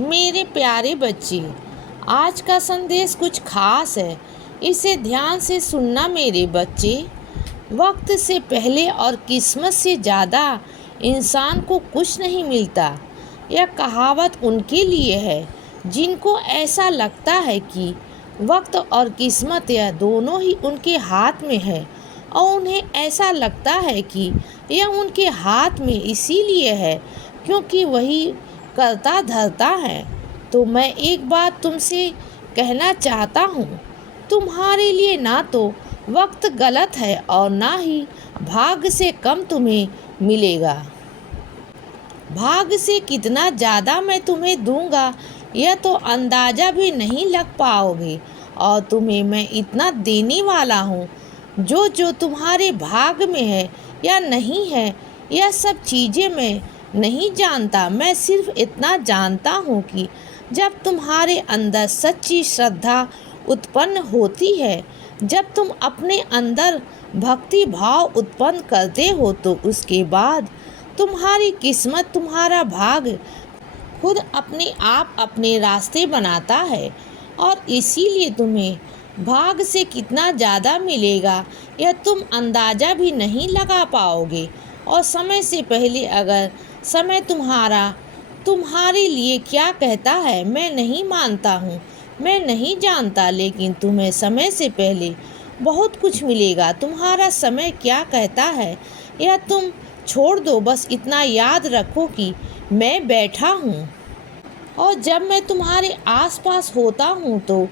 मेरे प्यारे बच्चे, आज का संदेश कुछ खास है। इसे ध्यान से सुनना मेरे बच्चे। वक्त से पहले और किस्मत से ज़्यादा इंसान को कुछ नहीं मिलता। यह कहावत उनके लिए है जिनको ऐसा लगता है कि वक्त और किस्मत यह दोनों ही उनके हाथ में है, और उन्हें ऐसा लगता है कि यह उनके हाथ में इसीलिए है क्योंकि वही करता धरता है। तो मैं एक बात तुमसे कहना चाहता हूँ, तुम्हारे लिए ना तो वक्त गलत है और ना ही भाग्य से कम तुम्हें मिलेगा। भाग्य से कितना ज़्यादा मैं तुम्हें दूंगा यह तो अंदाज़ा भी नहीं लग पाओगे, और तुम्हें मैं इतना देने वाला हूँ जो जो तुम्हारे भाग्य में है या नहीं है, यह सब चीज़ें मैं नहीं जानता। मैं सिर्फ इतना जानता हूँ कि जब तुम्हारे अंदर सच्ची श्रद्धा उत्पन्न होती है, जब तुम अपने अंदर भक्ति भाव उत्पन्न करते हो, तो उसके बाद तुम्हारी किस्मत, तुम्हारा भाग्य खुद अपने आप अपने रास्ते बनाता है। और इसीलिए तुम्हें भाग्य से कितना ज़्यादा मिलेगा यह तुम अंदाज़ा भी नहीं लगा पाओगे। और समय से पहले अगर समय तुम्हारे लिए क्या कहता है मैं नहीं मानता हूँ, मैं नहीं जानता, लेकिन तुम्हें समय से पहले बहुत कुछ मिलेगा। तुम्हारा समय क्या कहता है यह तुम छोड़ दो, बस इतना याद रखो कि मैं बैठा हूँ, और जब मैं तुम्हारे आसपास होता हूँ तो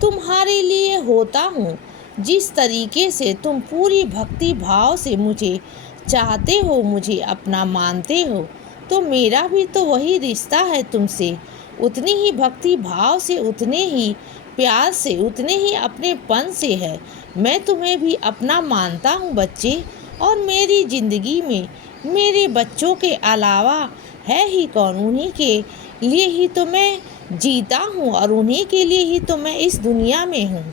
तुम्हारे लिए होता हूँ। जिस तरीके से तुम पूरी भक्ति भाव से मुझे चाहते हो, मुझे अपना मानते हो, तो मेरा भी तो वही रिश्ता है तुमसे। उतनी ही भक्ति भाव से, उतने ही प्यार से, उतने ही अपनेपन से है। मैं तुम्हें भी अपना मानता हूँ बच्चे, और मेरी ज़िंदगी में मेरे बच्चों के अलावा है ही कौन। उन्हीं के लिए ही तो मैं जीता हूँ और उन्हीं के लिए ही तो मैं इस दुनिया में हूँ।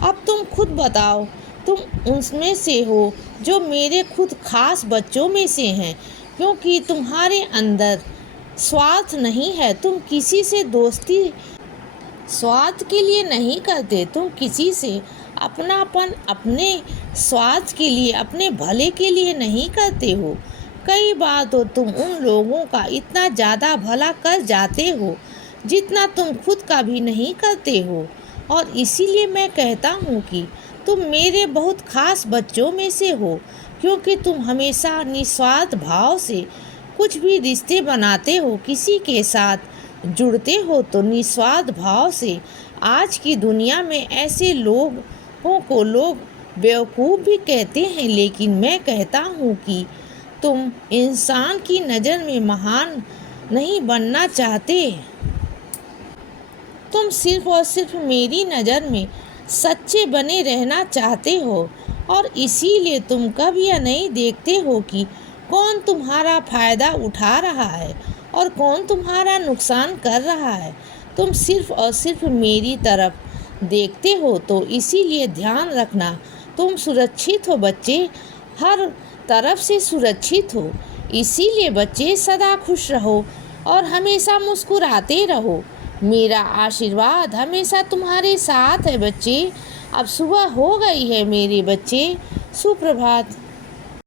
अब तुम खुद बताओ, तुम उनमें से हो जो मेरे खुद खास बच्चों में से हैं, क्योंकि तुम्हारे अंदर स्वार्थ नहीं है। तुम किसी से दोस्ती स्वार्थ के लिए नहीं करते, तुम किसी से अपनापन अपने स्वार्थ के लिए, अपने भले के लिए नहीं करते हो। कई बार तो तुम उन लोगों का इतना ज़्यादा भला कर जाते हो जितना तुम खुद का भी नहीं करते हो। और इसीलिए मैं कहता हूँ कि तुम मेरे बहुत खास बच्चों में से हो, क्योंकि तुम हमेशा निस्वार्थ भाव से कुछ भी रिश्ते बनाते हो, किसी के साथ जुड़ते हो तो निस्वार्थ भाव से। आज की दुनिया में ऐसे लोगों को लोग बेवकूफ़ भी कहते हैं, लेकिन मैं कहता हूँ कि तुम इंसान की नज़र में महान नहीं बनना चाहते, तुम सिर्फ और सिर्फ मेरी नज़र में सच्चे बने रहना चाहते हो। और इसीलिए तुम कभी यह नहीं देखते हो कि कौन तुम्हारा फ़ायदा उठा रहा है और कौन तुम्हारा नुकसान कर रहा है। तुम सिर्फ और सिर्फ मेरी तरफ देखते हो। तो इसीलिए ध्यान रखना, तुम सुरक्षित हो बच्चे, हर तरफ से सुरक्षित हो। इसीलिए बच्चे सदा खुश रहो और हमेशा मुस्कुराते रहो। मेरा आशीर्वाद हमेशा तुम्हारे साथ है बच्चे। अब सुबह हो गई है मेरे बच्चे, सुप्रभात।